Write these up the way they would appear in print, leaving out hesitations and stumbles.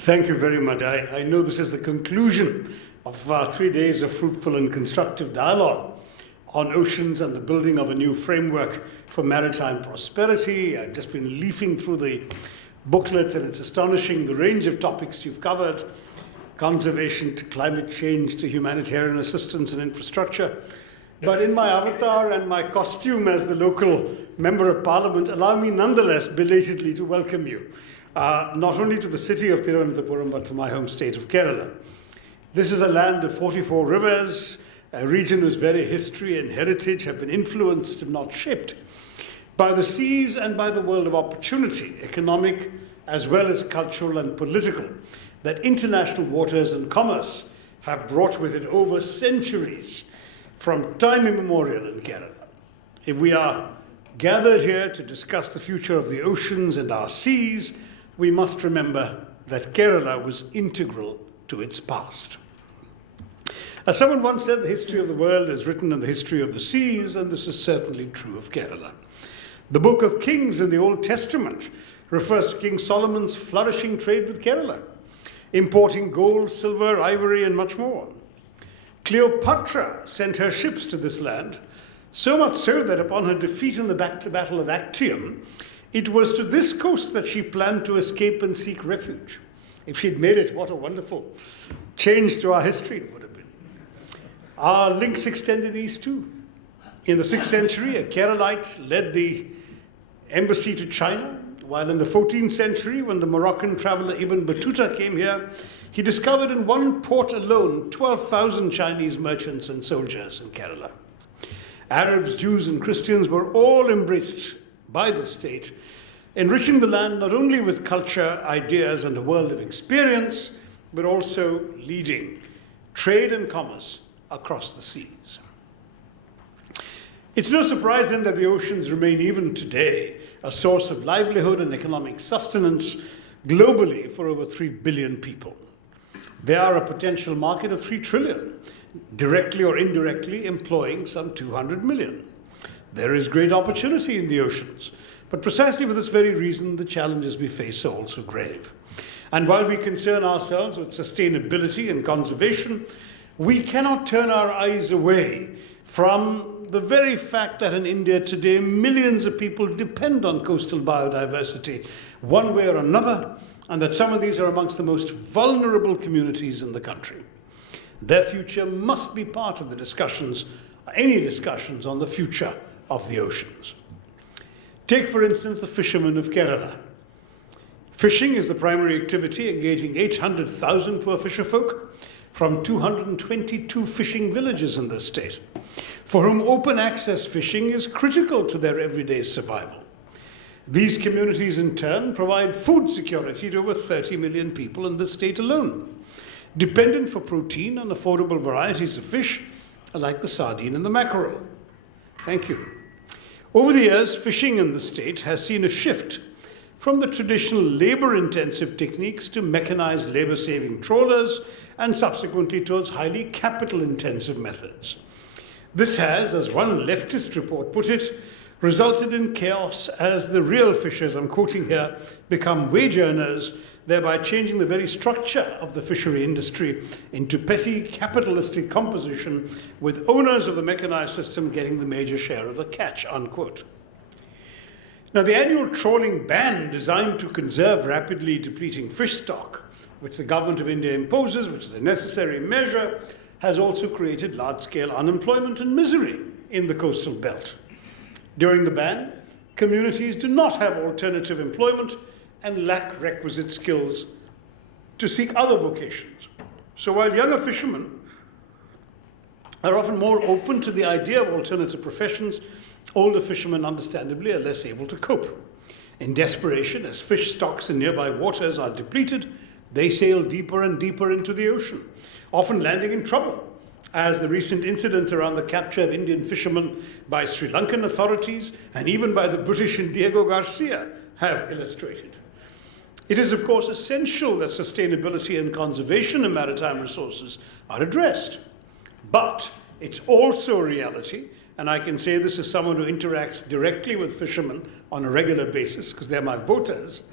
Thank you very much. I know this is the conclusion of 3 days of fruitful and constructive dialogue on oceans and the building of a new framework for maritime prosperity. I've just been leafing through the booklet, and it's astonishing the range of topics you've covered: conservation to climate change to humanitarian assistance and infrastructure. But in my avatar and my costume as the local member of parliament, allow me nonetheless belatedly to welcome you, not only to the city of Thiruvananthapuram, but to my home state of Kerala. This is a land of 44 rivers, a region whose very history and heritage have been influenced, if not shaped, by the seas and by the world of opportunity, economic as well as cultural and political, that international waters and commerce have brought with it over centuries from time immemorial in Kerala. If we are gathered here to discuss the future of the oceans and our seas, we must remember that Kerala was integral to its past. As someone once said, the history of the world is written in the history of the seas, and this is certainly true of Kerala. The Book of Kings in the Old Testament refers to King Solomon's flourishing trade with Kerala, importing gold, silver, ivory, and much more. Cleopatra sent her ships to this land, so much so that upon her defeat in the Battle of Actium, it was to this coast that she planned to escape and seek refuge. If she'd made it, what a wonderful change to our history it would have been. Our links extended east too. In the 6th century, a Keralite led the embassy to China, while in the 14th century, when the Moroccan traveler Ibn Battuta came here, he discovered in one port alone 12,000 Chinese merchants and soldiers in Kerala. Arabs, Jews, and Christians were all embraced by the state, enriching the land not only with culture, ideas, and a world of experience, but also leading trade and commerce across the seas. It's no surprise then that the oceans remain even today a source of livelihood and economic sustenance globally for over 3 billion people. They are a potential market of 3 trillion, directly or indirectly employing some 200 million. There is great opportunity in the oceans, but precisely for this very reason, the challenges we face are also grave. And while we concern ourselves with sustainability and conservation, we cannot turn our eyes away from the very fact that in India today, millions of people depend on coastal biodiversity one way or another, and that some of these are amongst the most vulnerable communities in the country. Their future must be part of the discussions, any discussions on the future of the oceans. Take, for instance, the fishermen of Kerala. Fishing is the primary activity, engaging 800,000 poor fisherfolk from 222 fishing villages in this state, for whom open access fishing is critical to their everyday survival. These communities, in turn, provide food security to over 30 million people in the state alone, dependent for protein on affordable varieties of fish like the sardine and the mackerel. Thank you. Over the years, fishing in the state has seen a shift from the traditional labor-intensive techniques to mechanized labor-saving trawlers and subsequently towards highly capital-intensive methods. This has, as one leftist report put it, resulted in chaos as the real fishers, I'm quoting here, become wage earners, thereby changing the very structure of the fishery industry into petty capitalistic composition, with owners of the mechanized system getting the major share of the catch, unquote. Now, the annual trawling ban designed to conserve rapidly depleting fish stock, which the government of India imposes, which is a necessary measure, has also created large-scale unemployment and misery in the coastal belt. During the ban, communities do not have alternative employment and lack requisite skills to seek other vocations. So while younger fishermen are often more open to the idea of alternative professions, older fishermen understandably are less able to cope. In desperation, as fish stocks in nearby waters are depleted, they sail deeper and deeper into the ocean, often landing in trouble, as the recent incidents around the capture of Indian fishermen by Sri Lankan authorities and even by the British in Diego Garcia have illustrated. It is, of course, essential that sustainability and conservation of maritime resources are addressed. But it's also a reality, and I can say this as someone who interacts directly with fishermen on a regular basis, because they're my voters,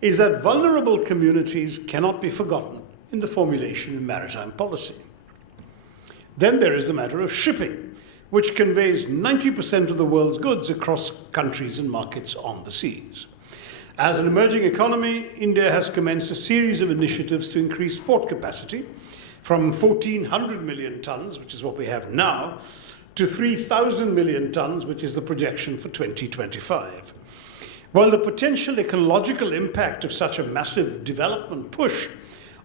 is that vulnerable communities cannot be forgotten in the formulation of maritime policy. Then there is the matter of shipping, which conveys 90% of the world's goods across countries and markets on the seas. As an emerging economy, India has commenced a series of initiatives to increase port capacity from 1,400 million tons, which is what we have now, to 3,000 million tons, which is the projection for 2025. While the potential ecological impact of such a massive development push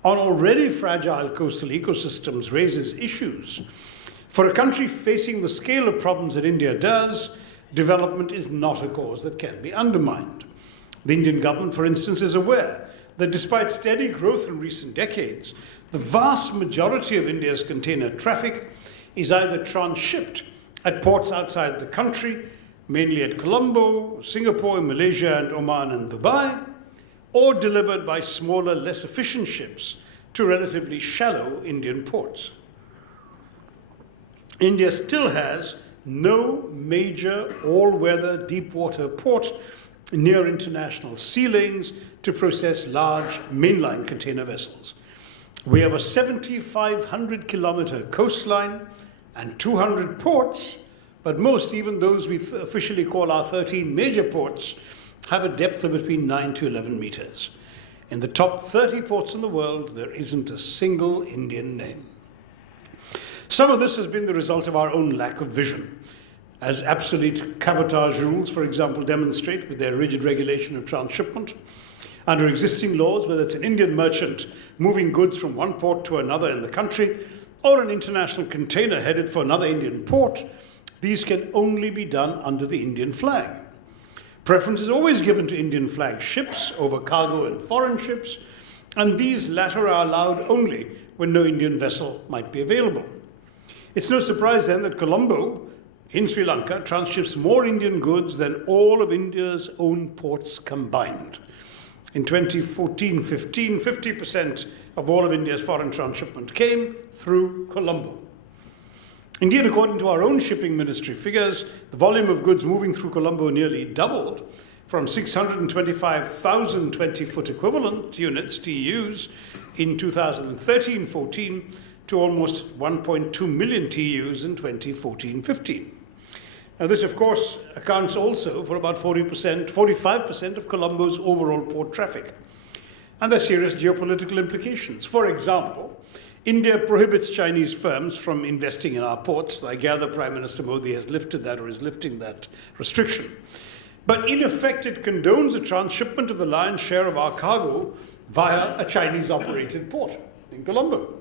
on already fragile coastal ecosystems raises issues, for a country facing the scale of problems that India does, development is not a cause that can be undermined. The Indian government, for instance, is aware that despite steady growth in recent decades, the vast majority of India's container traffic is either transshipped at ports outside the country, mainly at Colombo, Singapore, Malaysia, and Oman and Dubai, or delivered by smaller, less efficient ships to relatively shallow Indian ports. India still has no major all-weather deep-water port near international sea lanes to process large mainline container vessels. We have a 7,500 kilometer coastline and 200 ports, but most, even those we officially call our 13 major ports, have a depth of between 9 to 11 meters. In the top 30 ports in the world, there isn't a single Indian name. Some of this has been the result of our own lack of vision, as obsolete cabotage rules, for example, demonstrate with their rigid regulation of transshipment. Under existing laws, whether it's an Indian merchant moving goods from one port to another in the country, or an international container headed for another Indian port, these can only be done under the Indian flag. Preference is always given to Indian flag ships over cargo and foreign ships, and these latter are allowed only when no Indian vessel might be available. It's no surprise then that Colombo in Sri Lanka transships more Indian goods than all of India's own ports combined. In 2014-15, 50% of all of India's foreign transshipment came through Colombo. Indeed, according to our own shipping ministry figures, the volume of goods moving through Colombo nearly doubled from 625,000 20-foot equivalent units, TEUs, in 2013-14 to almost 1.2 million TEUs in 2014-15. Now, this, of course, accounts also for about 45% of Colombo's overall port traffic. And there are serious geopolitical implications. For example, India prohibits Chinese firms from investing in our ports. I gather Prime Minister Modi has lifted that or is lifting that restriction. But in effect, it condones a transshipment of the lion's share of our cargo via a Chinese-operated port in Colombo.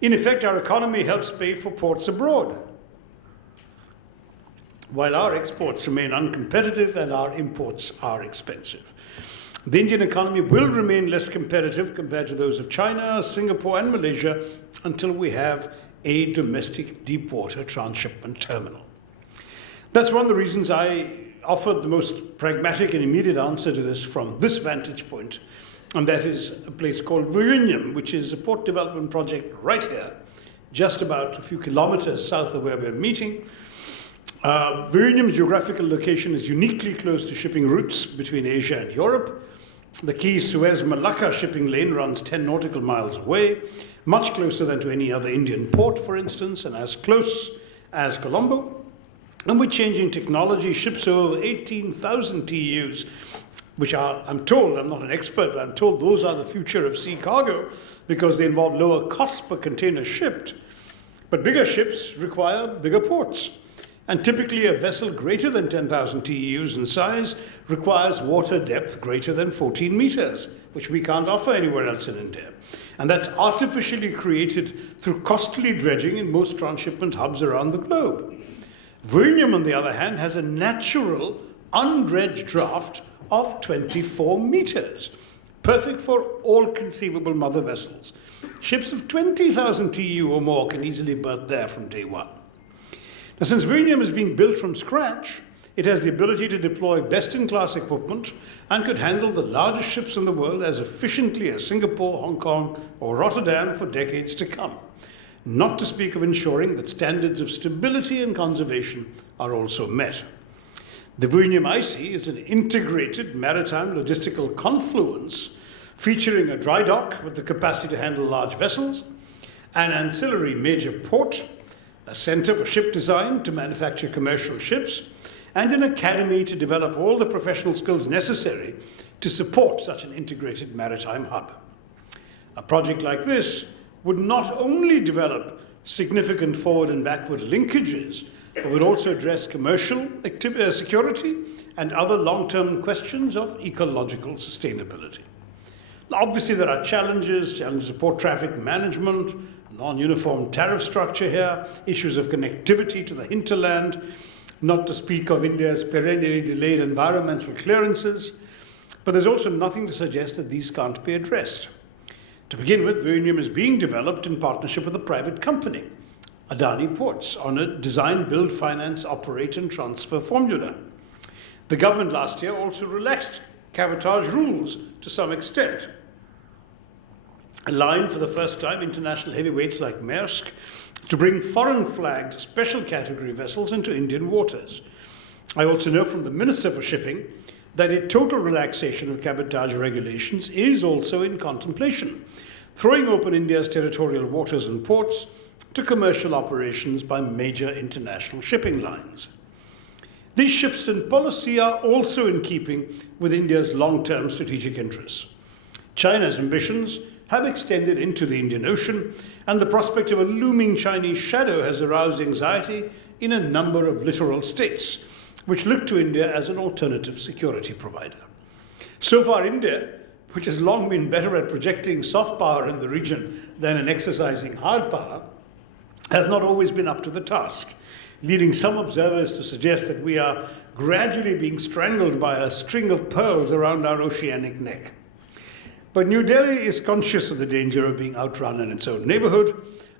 In effect, our economy helps pay for ports abroad, while our exports remain uncompetitive and our imports are expensive. The Indian economy will remain less competitive compared to those of China, Singapore, and Malaysia until we have a domestic deep-water transshipment terminal. That's one of the reasons I offered the most pragmatic and immediate answer to this from this vantage point, and that is a place called Viഴിņam, which is a port development project right here, just about a few kilometers south of where we're meeting. Viഴിņam's geographical location is uniquely close to shipping routes between Asia and Europe. The key Suez-Malacca shipping lane runs 10 nautical miles away, much closer than to any other Indian port, for instance, and as close as Colombo. And with changing technology, ships over 18,000 TEUs, which are, I'm told, I'm not an expert, but I'm told those are the future of sea cargo because they involve lower costs per container shipped. But bigger ships require bigger ports. And typically a vessel greater than 10,000 TEUs in size requires water depth greater than 14 meters, which we can't offer anywhere else in India. And that's artificially created through costly dredging in most transshipment hubs around the globe. Viഴിņam, on the other hand, has a natural, undredged draft of 24 meters, perfect for all conceivable mother vessels. Ships of 20,000 TEU or more can easily berth there from day one. Now, since Viഴിņam is being built from scratch, it has the ability to deploy best-in-class equipment and could handle the largest ships in the world as efficiently as Singapore, Hong Kong, or Rotterdam for decades to come, not to speak of ensuring that standards of stability and conservation are also met. The Vizhinjam IC is an integrated maritime logistical confluence featuring a dry dock with the capacity to handle large vessels, an ancillary major port, a center for ship design to manufacture commercial ships, and an academy to develop all the professional skills necessary to support such an integrated maritime hub. A project like this would not only develop significant forward and backward linkages, but would also address commercial security and other long-term questions of ecological sustainability. Now, obviously, there are challenges of port traffic management, non-uniform tariff structure here, issues of connectivity to the hinterland, not to speak of India's perennially delayed environmental clearances, but there's also nothing to suggest that these can't be addressed. To begin with, Vizhinjam is being developed in partnership with a private company, Adani Ports, on a design, build, finance, operate and transfer formula. The government last year also relaxed cabotage rules to some extent, allowing for the first time international heavyweights like Maersk to bring foreign flagged special category vessels into Indian waters. I also know from the Minister for Shipping that a total relaxation of cabotage regulations is also in contemplation, throwing open India's territorial waters and ports to commercial operations by major international shipping lines. These shifts in policy are also in keeping with India's long-term strategic interests. China's ambitions have extended into the Indian Ocean, and the prospect of a looming Chinese shadow has aroused anxiety in a number of littoral states, which look to India as an alternative security provider. So far, India, which has long been better at projecting soft power in the region than in exercising hard power, has not always been up to the task, leading some observers to suggest that we are gradually being strangled by a string of pearls around our oceanic neck. But New Delhi is conscious of the danger of being outrun in its own neighborhood,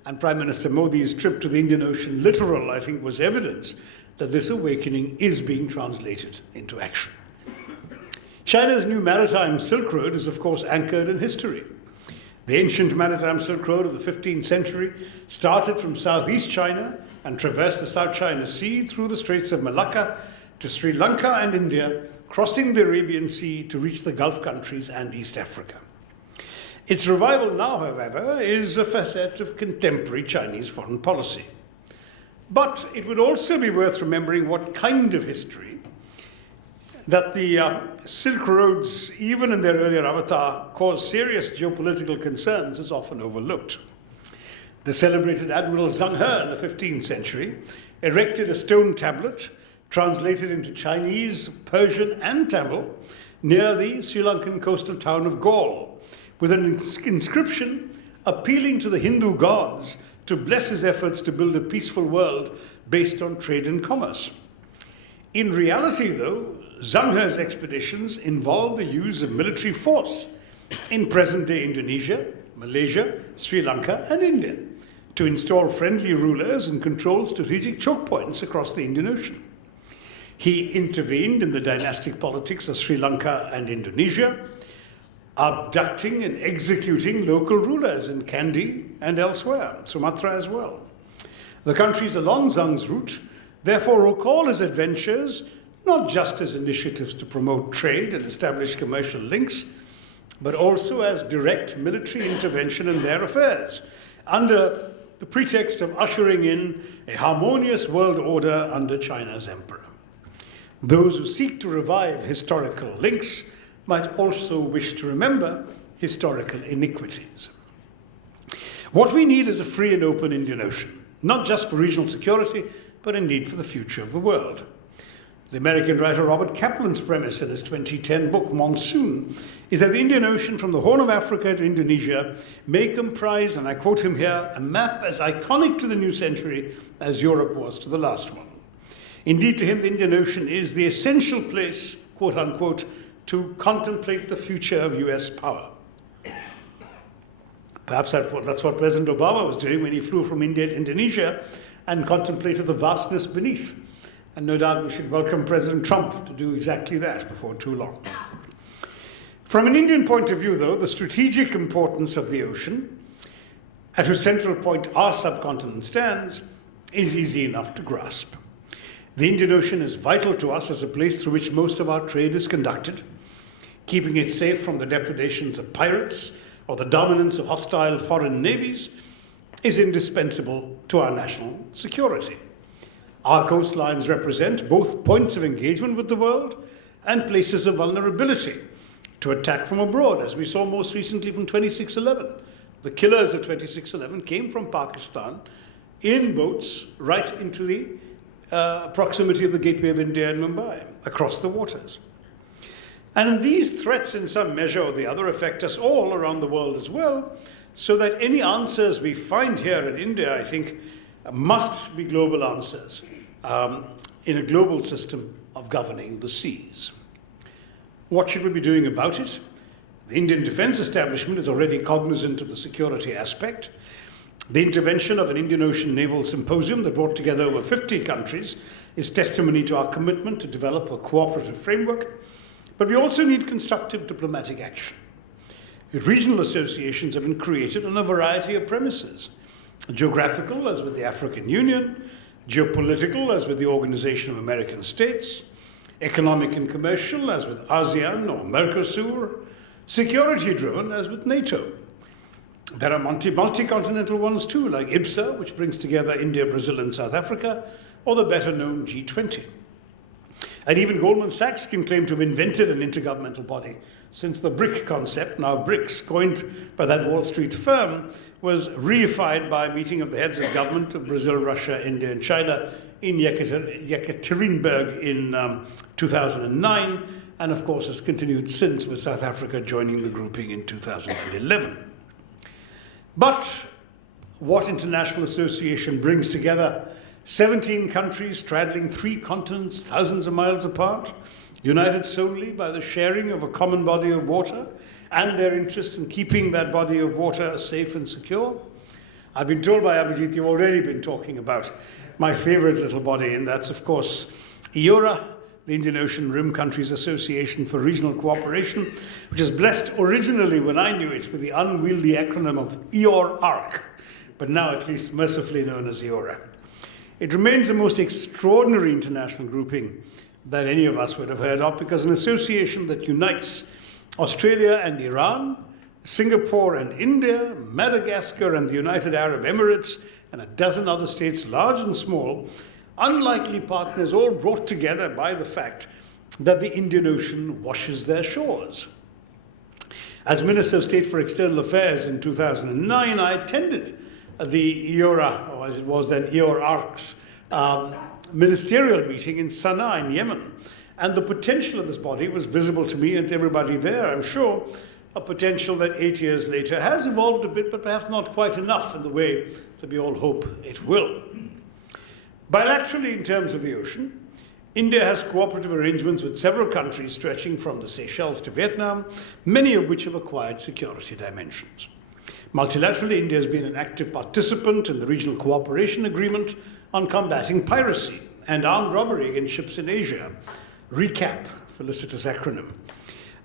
and Prime Minister Modi's trip to the Indian Ocean littoral, I think, was evidence that this awakening is being translated into action. China's new maritime Silk Road is, of course, anchored in history. The ancient maritime Silk Road of the 15th century started from southeast China and traversed the South China Sea through the Straits of Malacca to Sri Lanka and India, crossing the Arabian Sea to reach the Gulf countries and East Africa. Its revival now, however, is a facet of contemporary Chinese foreign policy. But it would also be worth remembering what kind of history that the Silk Roads, even in their earlier avatar, caused serious geopolitical concerns is often overlooked. The celebrated Admiral Zheng He in the 15th century erected a stone tablet translated into Chinese, Persian and Tamil near the Sri Lankan coastal town of Gaul, with an inscription appealing to the Hindu gods to bless his efforts to build a peaceful world based on trade and commerce. In reality, though, Zheng He's expeditions involved the use of military force in present-day Indonesia, Malaysia, Sri Lanka, and India to install friendly rulers and control strategic choke points across the Indian Ocean. He intervened in the dynastic politics of Sri Lanka and Indonesia, abducting and executing local rulers in Kandy and elsewhere, Sumatra as well. The countries along Zheng's route therefore recall his adventures not just as initiatives to promote trade and establish commercial links, but also as direct military intervention in their affairs, under the pretext of ushering in a harmonious world order under China's emperor. Those who seek to revive historical links might also wish to remember historical iniquities. What we need is a free and open Indian Ocean, not just for regional security, but indeed for the future of the world. The American writer Robert Kaplan's premise in his 2010 book, Monsoon, is that the Indian Ocean from the Horn of Africa to Indonesia may comprise, and I quote him here, a map as iconic to the new century as Europe was to the last one. Indeed, to him, the Indian Ocean is the essential place, quote unquote, to contemplate the future of US power. Perhaps that's what President Obama was doing when he flew from India to Indonesia and contemplated the vastness beneath. And no doubt we should welcome President Trump to do exactly that before too long. From an Indian point of view, though, the strategic importance of the ocean, at whose central point our subcontinent stands, is easy enough to grasp. The Indian Ocean is vital to us as a place through which most of our trade is conducted. Keeping it safe from the depredations of pirates or the dominance of hostile foreign navies is indispensable to our national security. Our coastlines represent both points of engagement with the world and places of vulnerability to attack from abroad, as we saw most recently from 2611. The killers of 2611 came from Pakistan in boats right into the proximity of the Gateway of India and Mumbai, across the waters. And these threats, in some measure or the other, affect us all around the world as well, so that any answers we find here in India, I think, must be global answers in a global system of governing the seas. What should we be doing about it? The Indian Defence Establishment is already cognizant of the security aspect. The intervention of an Indian Ocean Naval Symposium that brought together over 50 countries is testimony to our commitment to develop a cooperative framework. But we also need constructive diplomatic action. Regional associations have been created on a variety of premises. Geographical, as with the African Union; geopolitical, as with the Organization of American States; economic and commercial, as with ASEAN or Mercosur; security-driven, as with NATO. There are multi-continental ones too, like IBSA, which brings together India, Brazil, and South Africa, or the better-known G20. And even Goldman Sachs can claim to have invented an intergovernmental body, since the BRIC concept, now BRICS, coined by that Wall Street firm, was reified by a meeting of the heads of government of Brazil, Russia, India, and China in Yekaterinburg in 2009, and of course has continued since, with South Africa joining the grouping in 2011. But what international association brings together 17 countries straddling 3 continents, thousands of miles apart, united solely by the sharing of a common body of water and their interest in keeping that body of water safe and secure? I've been told by Abhijit you've already been talking about my favorite little body, and that's, of course, EORA, the Indian Ocean Rim Countries Association for Regional Cooperation, which is blessed originally, when I knew it, with the unwieldy acronym of EOR-ARC, but now at least mercifully known as EORA. It remains the most extraordinary international grouping that any of us would have heard of, because an association that unites Australia and Iran, Singapore and India, Madagascar and the United Arab Emirates, and a dozen other states, large and small, unlikely partners, all brought together by the fact that the Indian Ocean washes their shores. As Minister of State for External Affairs in 2009, I attended the EORA, or as it was then, EOR-ARC's ministerial meeting in Sana'a in Yemen. And the potential of this body was visible to me and to everybody there, I'm sure, a potential that 8 years later has evolved a bit, but perhaps not quite enough in the way that we all hope it will. Bilaterally, in terms of the ocean, India has cooperative arrangements with several countries stretching from the Seychelles to Vietnam, many of which have acquired security dimensions. Multilaterally, India has been an active participant in the Regional Cooperation Agreement on combating piracy and armed robbery against ships in Asia, RECAP, felicitous acronym.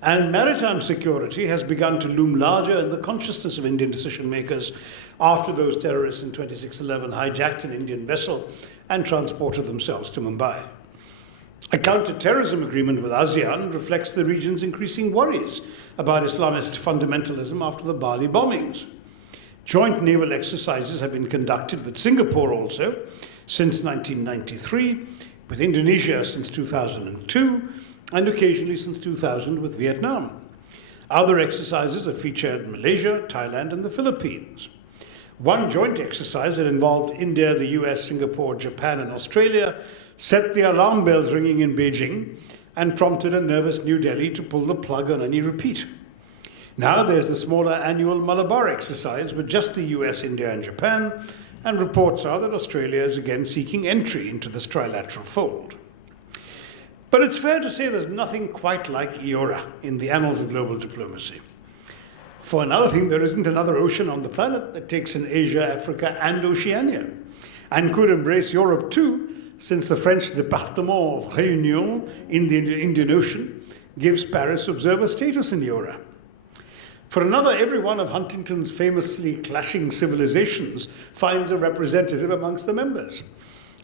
And maritime security has begun to loom larger in the consciousness of Indian decision makers after those terrorists in 2611 hijacked an Indian vessel and transported themselves to Mumbai. A counter-terrorism agreement with ASEAN reflects the region's increasing worries about Islamist fundamentalism after the Bali bombings. Joint naval exercises have been conducted with Singapore also since 1993, with Indonesia since 2002, and occasionally since 2000 with Vietnam. Other exercises have featured Malaysia, Thailand, and the Philippines. One joint exercise that involved India, the US, Singapore, Japan, and Australia set the alarm bells ringing in Beijing and prompted a nervous New Delhi to pull the plug on any repeat. Now there's the smaller annual Malabar exercise with just the US, India, and Japan, and reports are that Australia is again seeking entry into this trilateral fold. But it's fair to say there's nothing quite like EORA in the annals of global diplomacy. For another thing, there isn't another ocean on the planet that takes in Asia, Africa, and Oceania, and could embrace Europe too, since the French Département of Réunion in the Indian Ocean gives Paris observer status in EORA. For another, every one of Huntington's famously clashing civilizations finds a representative amongst the members.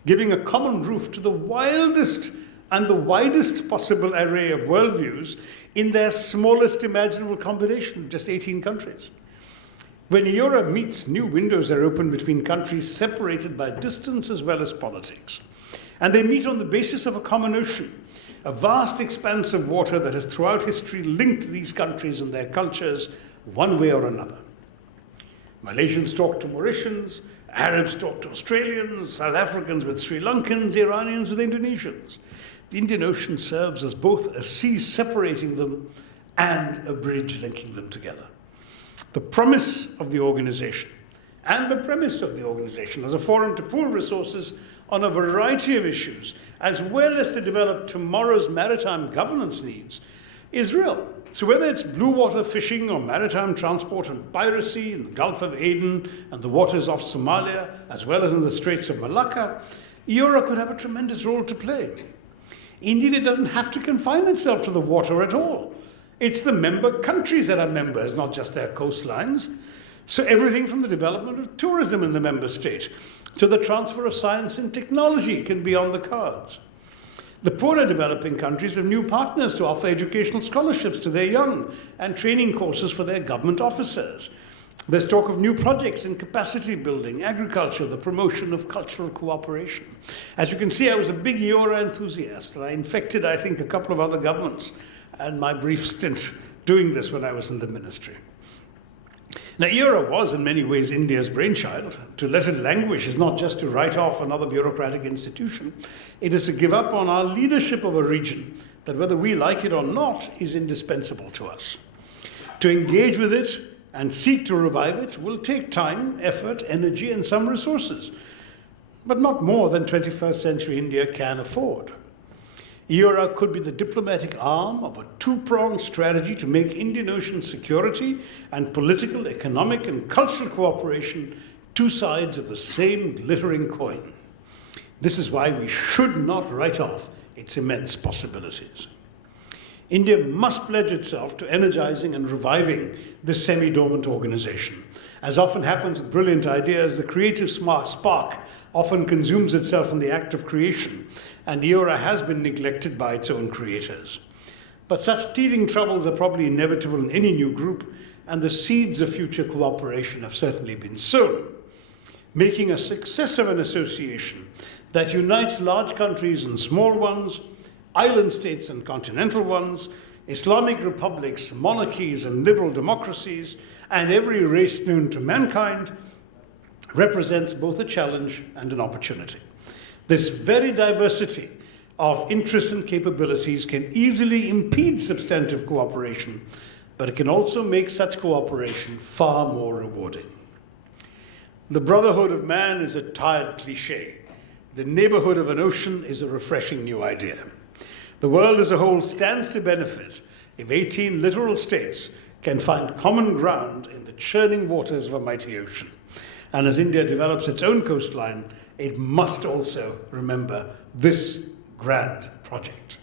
giving a common roof to the wildest and the widest possible array of worldviews in their smallest imaginable combination, just 18 countries. When Europe meets, new windows are opened between countries separated by distance as well as politics. And they meet on the basis of a common ocean, a vast expanse of water that has throughout history linked these countries and their cultures one way or another. Malaysians talk to Mauritians, Arabs talk to Australians, South Africans with Sri Lankans, Iranians with Indonesians. The Indian Ocean serves as both a sea separating them and a bridge linking them together. The promise of the organization and the premise of the organization as a forum to pool resources on a variety of issues, as well as to develop tomorrow's maritime governance needs, is real. So whether it's blue water fishing or maritime transport and piracy in the Gulf of Aden and the waters off Somalia, as well as in the Straits of Malacca, Europe could have a tremendous role to play. Indeed, it doesn't have to confine itself to the water at all. It's the member countries that are members, not just their coastlines. So everything from the development of tourism in the member state to the transfer of science and technology can be on the cards. The poorer developing countries have new partners to offer educational scholarships to their young and training courses for their government officers. There's talk of new projects in capacity building, agriculture, the promotion of cultural cooperation. As you can see, I was a big EORA enthusiast, and I infected, I think, a couple of other governments and my brief stint doing this when I was in the ministry. Now, EORA was in many ways India's brainchild. To let it languish is not just to write off another bureaucratic institution. It is to give up on our leadership of a region that, whether we like it or not, is indispensable to us. To engage with it and seek to revive it will take time, effort, energy, and some resources, but not more than 21st century India can afford. EORA could be the diplomatic arm of a two-pronged strategy to make Indian Ocean security and political, economic, and cultural cooperation two sides of the same glittering coin. This is why we should not write off its immense possibilities. India must pledge itself to energizing and reviving this semi-dormant organization. As often happens with brilliant ideas, the creative spark often consumes itself in the act of creation, and EORA has been neglected by its own creators. But such teething troubles are probably inevitable in any new group, and the seeds of future cooperation have certainly been sown. Making a success of an association that unites large countries and small ones, island states and continental ones, Islamic republics, monarchies and liberal democracies, and every race known to mankind, represents both a challenge and an opportunity. This very diversity of interests and capabilities can easily impede substantive cooperation, but it can also make such cooperation far more rewarding. The brotherhood of man is a tired cliché. The neighborhood of an ocean is a refreshing new idea. The world as a whole stands to benefit if 18 littoral states can find common ground in the churning waters of a mighty ocean. And as India develops its own coastline, it must also remember this grand project.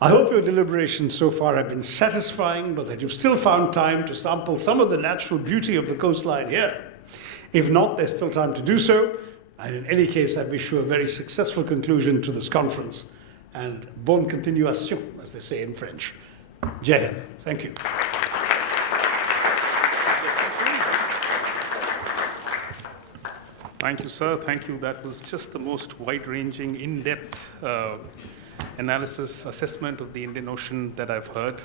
I hope your deliberations so far have been satisfying, but that you've still found time to sample some of the natural beauty of the coastline here. If not, there's still time to do so. And in any case, I wish you a very successful conclusion to this conference. And bonne continuation, as they say in French. Jai Hind. Thank you. Thank you, sir. Thank you. That was just the most wide-ranging, in-depth analysis, assessment of the Indian Ocean that I've heard.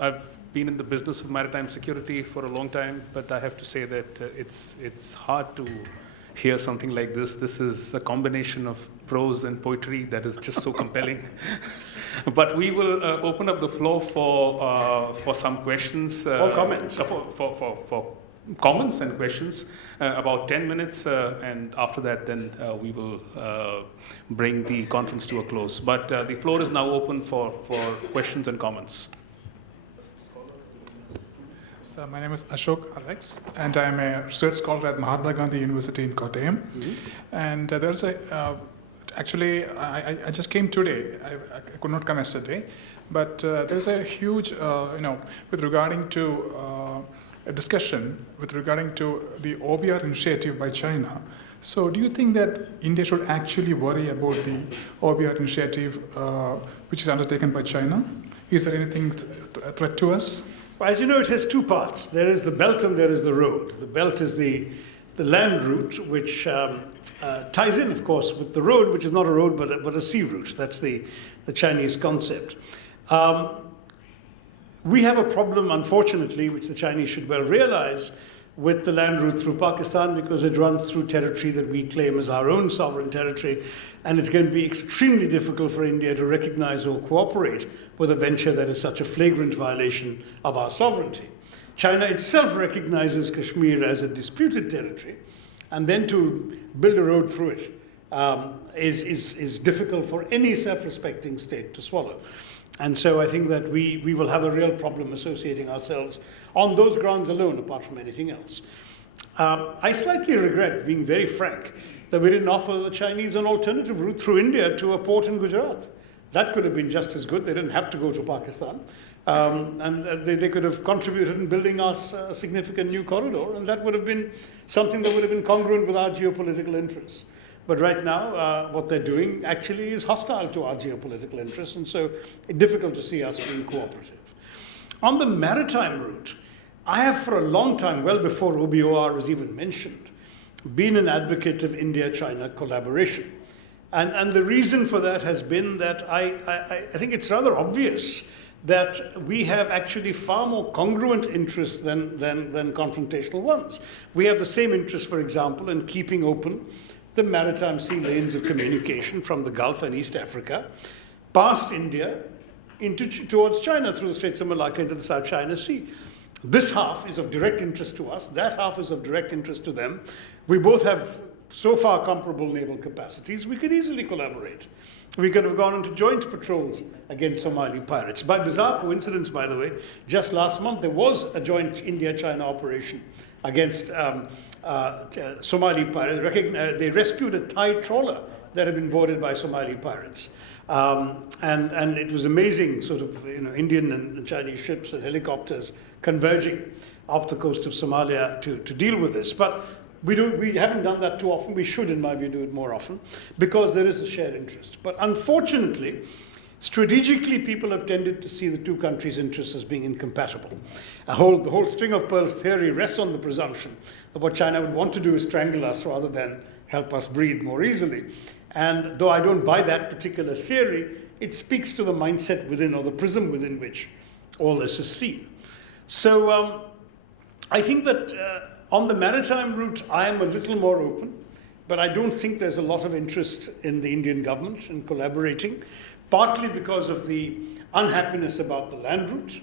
I've been in the business of maritime security for a long time, but I have to say that it's hard to hear something like this. This is a combination of prose and poetry that is just so compelling. But we will open up the floor for some questions. Or comments. For comments and questions, about 10 minutes, and after that then we will bring the conference to a close. But the floor is now open for questions and comments. So my name is Ashok Alex, and I'm a research scholar at Mahatma Gandhi University in Kottayam. Mm-hmm. And there's actually, I just came today. I could not come yesterday, but there's a huge, with regarding to a discussion with regarding to the OBR initiative by China So do you think that India should actually worry about the OBR initiative which is undertaken by China? Is there anything a threat to us? Well, as you know, it has two parts. There is the belt and there is the road. The belt is the land route, which ties in, of course, with the road, which is not a road but a sea route. That's the Chinese concept. We have a problem, unfortunately, which the Chinese should well realize, with the land route through Pakistan, because it runs through territory that we claim as our own sovereign territory, and it's going to be extremely difficult for India to recognize or cooperate with a venture that is such a flagrant violation of our sovereignty. China itself recognizes Kashmir as a disputed territory, and then to build a road through it is difficult for any self-respecting state to swallow. And so I think that we will have a real problem associating ourselves on those grounds alone, apart from anything else. I slightly regret, being very frank, that we didn't offer the Chinese an alternative route through India to a port in Gujarat. That could have been just as good. They didn't have to go to Pakistan. And they could have contributed in building us a significant new corridor, and that would have been something that would have been congruent with our geopolitical interests. But right now, what they're doing actually is hostile to our geopolitical interests, and so it's difficult to see us being cooperative. On the maritime route, I have for a long time, well before OBOR was even mentioned, been an advocate of India-China collaboration. And the reason for that has been that I think it's rather obvious that we have actually far more congruent interests than confrontational ones. We have the same interest, for example, in keeping open the maritime sea lanes of communication from the Gulf and East Africa, past India, towards China through the Straits of Malacca into the South China Sea. This half is of direct interest to us, that half is of direct interest to them. We both have so far comparable naval capacities, we could easily collaborate. We could have gone into joint patrols against Somali pirates. By bizarre coincidence, by the way, just last month there was a joint India-China operation against Somali pirates. They rescued a Thai trawler that had been boarded by Somali pirates. And it was amazing, sort of, Indian and Chinese ships and helicopters converging off the coast of Somalia to deal with this. But we haven't done that too often. We should, in my view, do it more often, because there is a shared interest. But unfortunately, strategically, people have tended to see the two countries' interests as being incompatible. The whole string of pearls theory rests on the presumption that what China would want to do is strangle us rather than help us breathe more easily. And though I don't buy that particular theory, it speaks to the mindset within, or the prism within which all this is seen. So I think that on the maritime route, I am a little more open, but I don't think there's a lot of interest in the Indian government in collaborating, partly because of the unhappiness about the land route,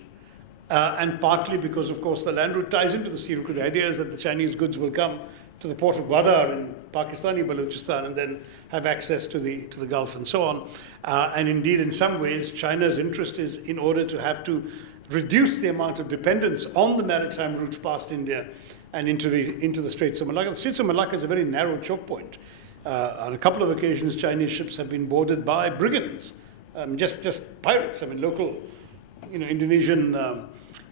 and partly because, of course, the land route ties into the sea route. The idea is that the Chinese goods will come to the port of Gwadar in Pakistani Balochistan and then have access to the Gulf and so on. And indeed, in some ways, China's interest is in order to have to reduce the amount of dependence on the maritime route past India and into the Straits of Malacca. The Straits of Malacca is a very narrow choke point. On a couple of occasions, Chinese ships have been boarded by brigands, just pirates. I mean, local, Indonesian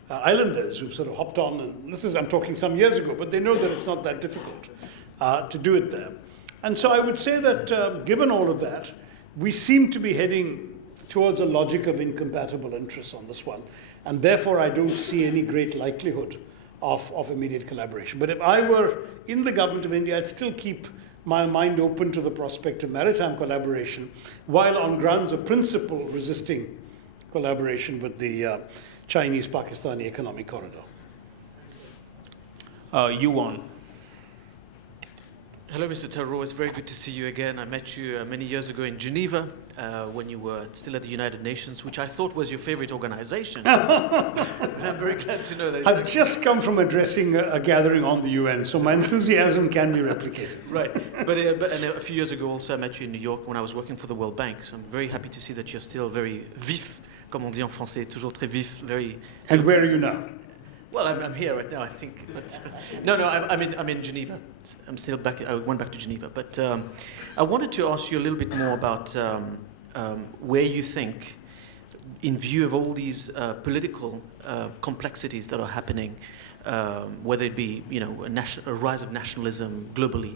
islanders who've sort of hopped on. And I'm talking some years ago, but they know that it's not that difficult to do it there. And so I would say that given all of that, we seem to be heading towards a logic of incompatible interests on this one. And therefore, I don't see any great likelihood of immediate collaboration. But if I were in the government of India, I'd still keep my mind open to the prospect of maritime collaboration, while on grounds of principle resisting collaboration with the Chinese-Pakistani economic corridor. Yuan. Hello, Mr. Tharoor. It's very good to see you again. I met you many years ago in Geneva when you were still at the United Nations, which I thought was your favorite organization. And I'm very glad to know that. I've just come from addressing a gathering on the UN, so my enthusiasm can be replicated. Right. But a few years ago also I met you in New York when I was working for the World Bank. So I'm very happy to see that you're still very vif, comme on dit en français, toujours très vif, very... And where are you now? Well, I'm here right now, I think. But no, I'm in Geneva. I'm still back. I went back to Geneva. But I wanted to ask you a little bit more about where you think, in view of all these political complexities that are happening, whether it be a rise of nationalism globally,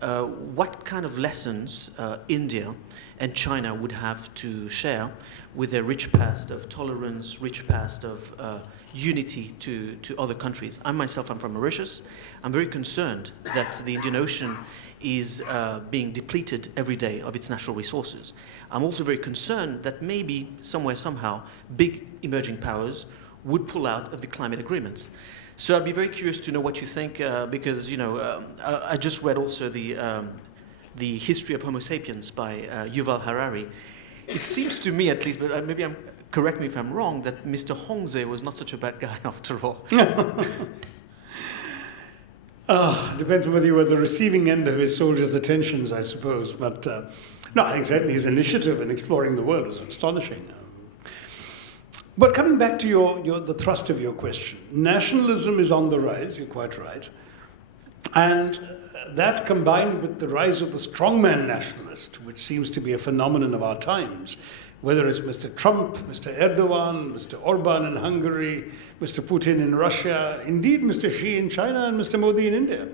what kind of lessons India and China would have to share with their rich past of tolerance, rich past of unity to other countries. I'm from Mauritius. I'm very concerned that the Indian Ocean is being depleted every day of its natural resources. I'm also very concerned that maybe somewhere, somehow, big emerging powers would pull out of the climate agreements. So I'd be very curious to know what you think, because I just read also the History of Homo Sapiens by Yuval Harari. It seems to me, at least, but maybe correct me if I'm wrong, that Mr. Hongze was not such a bad guy after all. Depends on whether you were the receiving end of his soldiers' attentions, I suppose. But no, I think certainly his initiative in exploring the world was astonishing. But coming back to the thrust of your question, nationalism is on the rise, you're quite right. And that combined with the rise of the strongman nationalist, which seems to be a phenomenon of our times, whether it's Mr. Trump, Mr. Erdogan, Mr. Orban in Hungary, Mr. Putin in Russia, indeed Mr. Xi in China and Mr. Modi in India,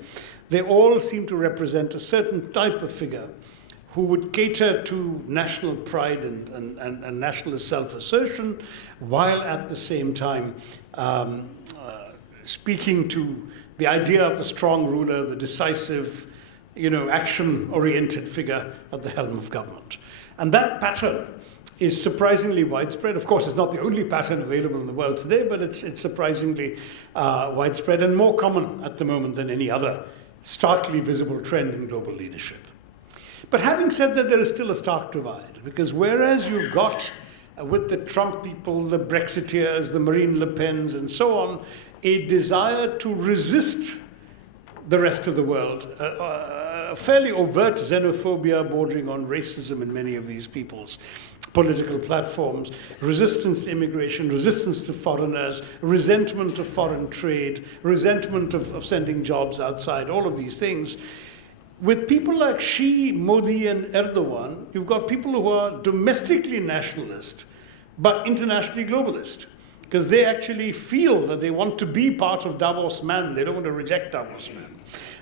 they all seem to represent a certain type of figure who would cater to national pride and nationalist self-assertion, while at the same time speaking to the idea of the strong ruler, the decisive, action-oriented figure at the helm of government. And that pattern is surprisingly widespread. Of course, it's not the only pattern available in the world today, but it's surprisingly widespread and more common at the moment than any other starkly visible trend in global leadership. But having said that, there is still a stark divide, because whereas you've got, with the Trump people, the Brexiteers, the Marine Le Pens, and so on, a desire to resist the rest of the world, a fairly overt xenophobia bordering on racism in many of these people's political platforms, resistance to immigration, resistance to foreigners, resentment of foreign trade, resentment of sending jobs outside, all of these things. With people like Xi, Modi, and Erdogan, you've got people who are domestically nationalist, but internationally globalist, because they actually feel that they want to be part of Davos man. They don't want to reject Davos man.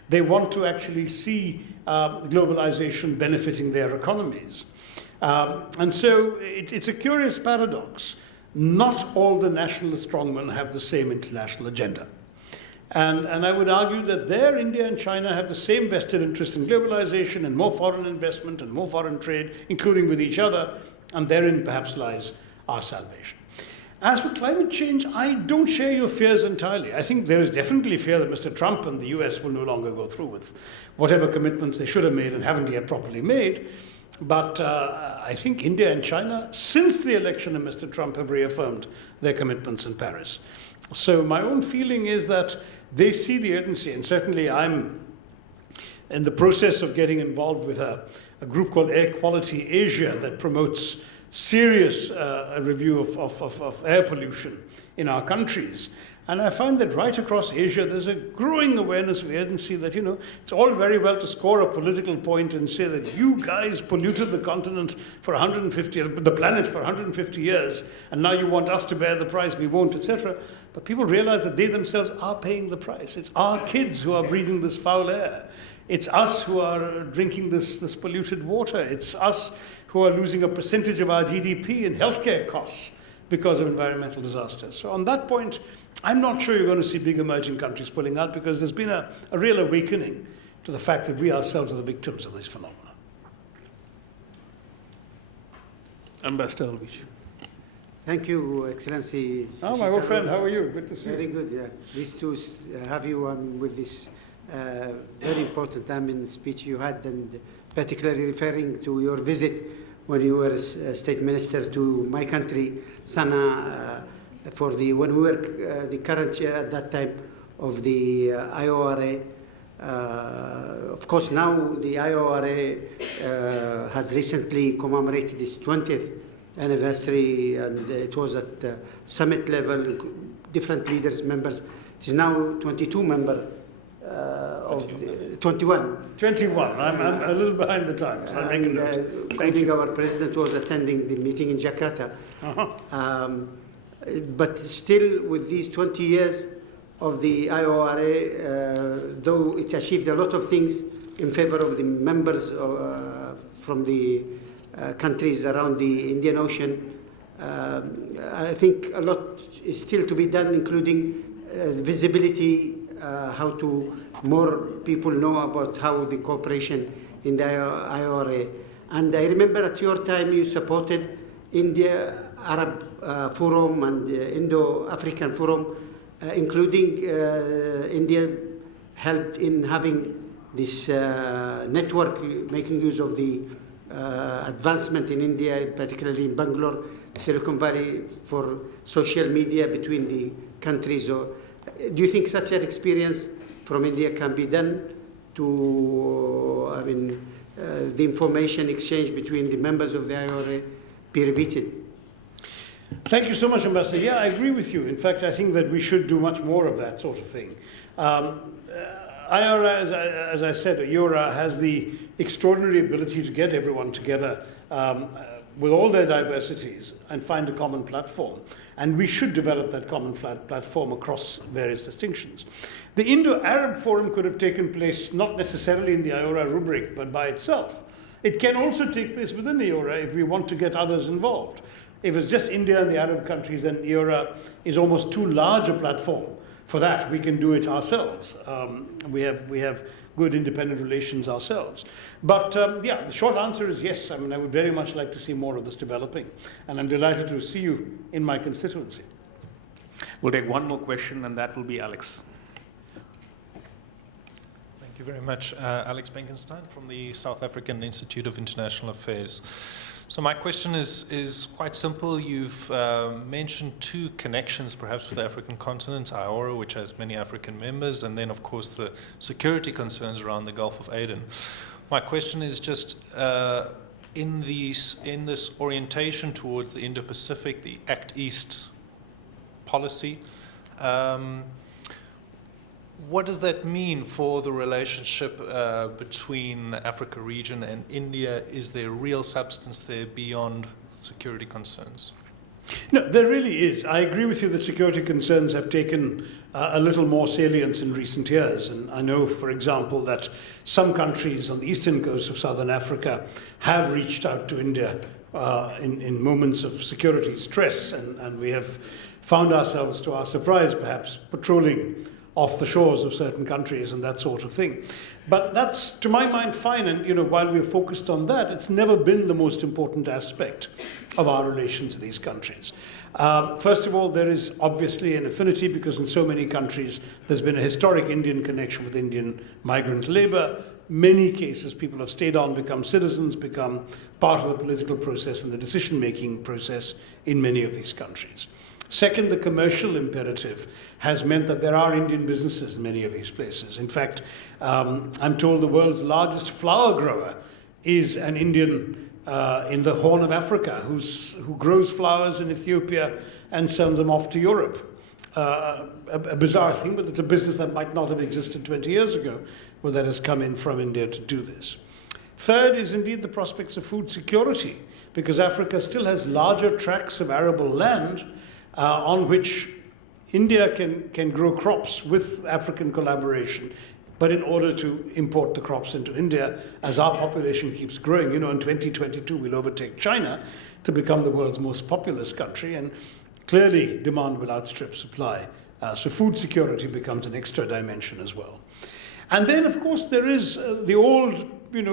They want to actually see globalization benefiting their economies. And so it's a curious paradox. Not all the nationalist strongmen have the same international agenda. And I would argue that there, India and China have the same vested interest in globalization and more foreign investment and more foreign trade, including with each other, and therein perhaps lies our salvation. As for climate change, I don't share your fears entirely. I think there is definitely fear that Mr. Trump and the US will no longer go through with whatever commitments they should have made and haven't yet properly made. But I think India and China, since the election of Mr. Trump, have reaffirmed their commitments in Paris. So my own feeling is that they see the urgency, and certainly I'm in the process of getting involved with a group called Air Quality Asia that promotes serious review of air pollution in our countries. And I find that right across Asia, there's a growing awareness of urgency that, it's all very well to score a political point and say that you guys polluted the continent for the planet for 150 years, and now you want us to bear the price, we won't, etc. But people realize that they themselves are paying the price. It's our kids who are breathing this foul air. It's us who are drinking this polluted water. It's us who are losing a percentage of our GDP in healthcare costs because of environmental disasters. So on that point, I'm not sure you're going to see big emerging countries pulling out, because there's been a real awakening to the fact that we ourselves are the victims of these phenomena. Ambassador Alvich. Thank you, Excellency. Oh, my old friend, how are you? Good to see you. Very good, yeah. Pleased to have you with this very important speech you had, and particularly referring to your visit when you were State Minister to my country, Sana, when we were the current chair at that time of the IORA. Of course, now the IORA has recently commemorated its 20th anniversary, and it was at summit level, different leaders, members. It is now 22 members. 21. 21. I'm a little behind the times. I'm making note. Including our president was attending the meeting in Jakarta. But still, with these 20 years of the IORA, though it achieved a lot of things, in favor of the members from the countries around the Indian Ocean. I think a lot is still to be done, including visibility, how to more people know about how the cooperation in the IORA. And I remember at your time you supported India-Arab Forum and Indo-African Forum, including India helped in having this network, making use of the advancement in India, particularly in Bangalore, Silicon Valley, for social media between the countries. Do you think such an experience from India can be done to, the information exchange between the members of the IORA be repeated? Thank you so much, Ambassador. Yeah, I agree with you. In fact, I think that we should do much more of that sort of thing. IORA, as I said, IORA has the extraordinary ability to get everyone together with all their diversities and find a common platform. And we should develop that common platform across various distinctions. The Indo-Arab Forum could have taken place not necessarily in the IORA rubric, but by itself. It can also take place within the IORA if we want to get others involved. If it's just India and the Arab countries, then IORA is almost too large a platform for that. We can do it ourselves. We have good independent relations ourselves. But yeah, the short answer is yes. I would very much like to see more of this developing. And I'm delighted to see you in my constituency. We'll take one more question, and that will be Alex. Thank you very much. Alex Benkenstein from the South African Institute of International Affairs. So my question is quite simple. You've mentioned two connections perhaps with the African continent, IORA, which has many African members, and then of course the security concerns around the Gulf of Aden. My question is just in this orientation towards the Indo-Pacific, the Act East policy, what does that mean for the relationship between the Africa region and India? Is there real substance there beyond security concerns? No, there really is. I agree with you that security concerns have taken a little more salience in recent years. And I know, for example, that some countries on the eastern coast of southern Africa have reached out to India in moments of security stress. And we have found ourselves, to our surprise perhaps, patrolling off the shores of certain countries and that sort of thing. But that's, to my mind, fine. And while we're focused on that, it's never been the most important aspect of our relations with these countries. First of all, there is obviously an affinity because in so many countries there's been a historic Indian connection with Indian migrant labor. Many cases people have stayed on, become citizens, become part of the political process and the decision-making process in many of these countries. Second, the commercial imperative has meant that there are Indian businesses in many of these places. In fact, I'm told the world's largest flower grower is an Indian in the Horn of Africa who grows flowers in Ethiopia and sells them off to Europe. A bizarre thing, but it's a business that might not have existed 20 years ago, where that has come in from India to do this. Third is indeed the prospects of food security, because Africa still has larger tracts of arable land on which India can grow crops with African collaboration. But in order to import the crops into India, as our population keeps growing, in 2022 we'll overtake China to become the world's most populous country, and clearly demand will outstrip supply. So food security becomes an extra dimension as well. And then, of course, there is the old,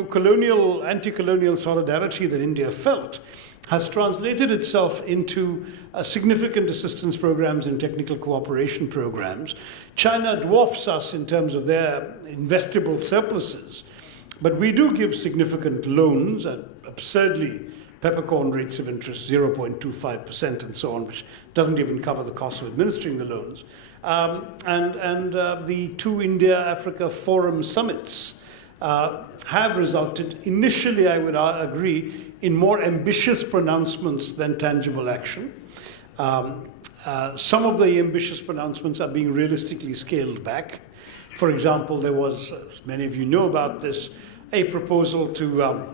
colonial, anti-colonial solidarity that India felt has translated itself into significant assistance programs and technical cooperation programs. China dwarfs us in terms of their investable surpluses, but we do give significant loans at absurdly peppercorn rates of interest, 0.25% and so on, which doesn't even cover the cost of administering the loans. And the two India-Africa Forum summits have resulted, initially I would agree, in more ambitious pronouncements than tangible action. Some of the ambitious pronouncements are being realistically scaled back. For example, there was, as many of you know about this, a proposal to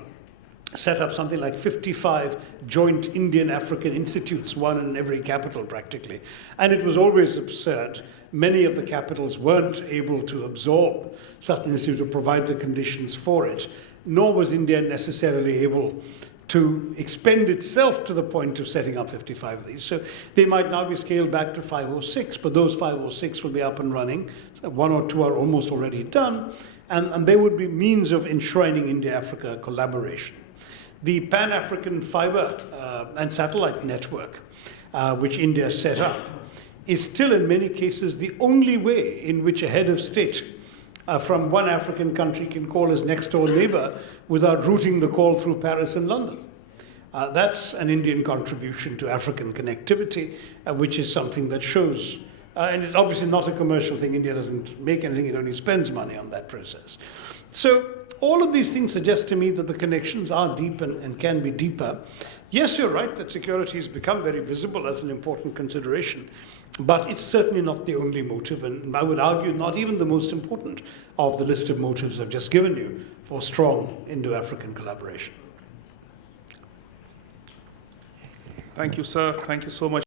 set up something like 55 joint Indian-African institutes, one in every capital practically. And it was always absurd. Many of the capitals weren't able to absorb such an institute or provide the conditions for it, nor was India necessarily able to expend itself to the point of setting up 55 of these. So they might now be scaled back to 5 or 6, but those 5 or 6 will be up and running. 1 or 2 are almost already done, and they would be means of enshrining India-Africa collaboration. The Pan-African Fiber and Satellite Network, which India set up, is still in many cases the only way in which a head of state from one African country can call his next door neighbor without routing the call through Paris and London. That's an Indian contribution to African connectivity, which is something that shows, and it's obviously not a commercial thing. India doesn't make anything, it only spends money on that process. So all of these things suggest to me that the connections are deep and can be deeper. Yes, you're right that security has become very visible as an important consideration, but it's certainly not the only motive, and I would argue not even the most important of the list of motives I've just given you for strong Indo-African collaboration. Thank you, sir. Thank you so much.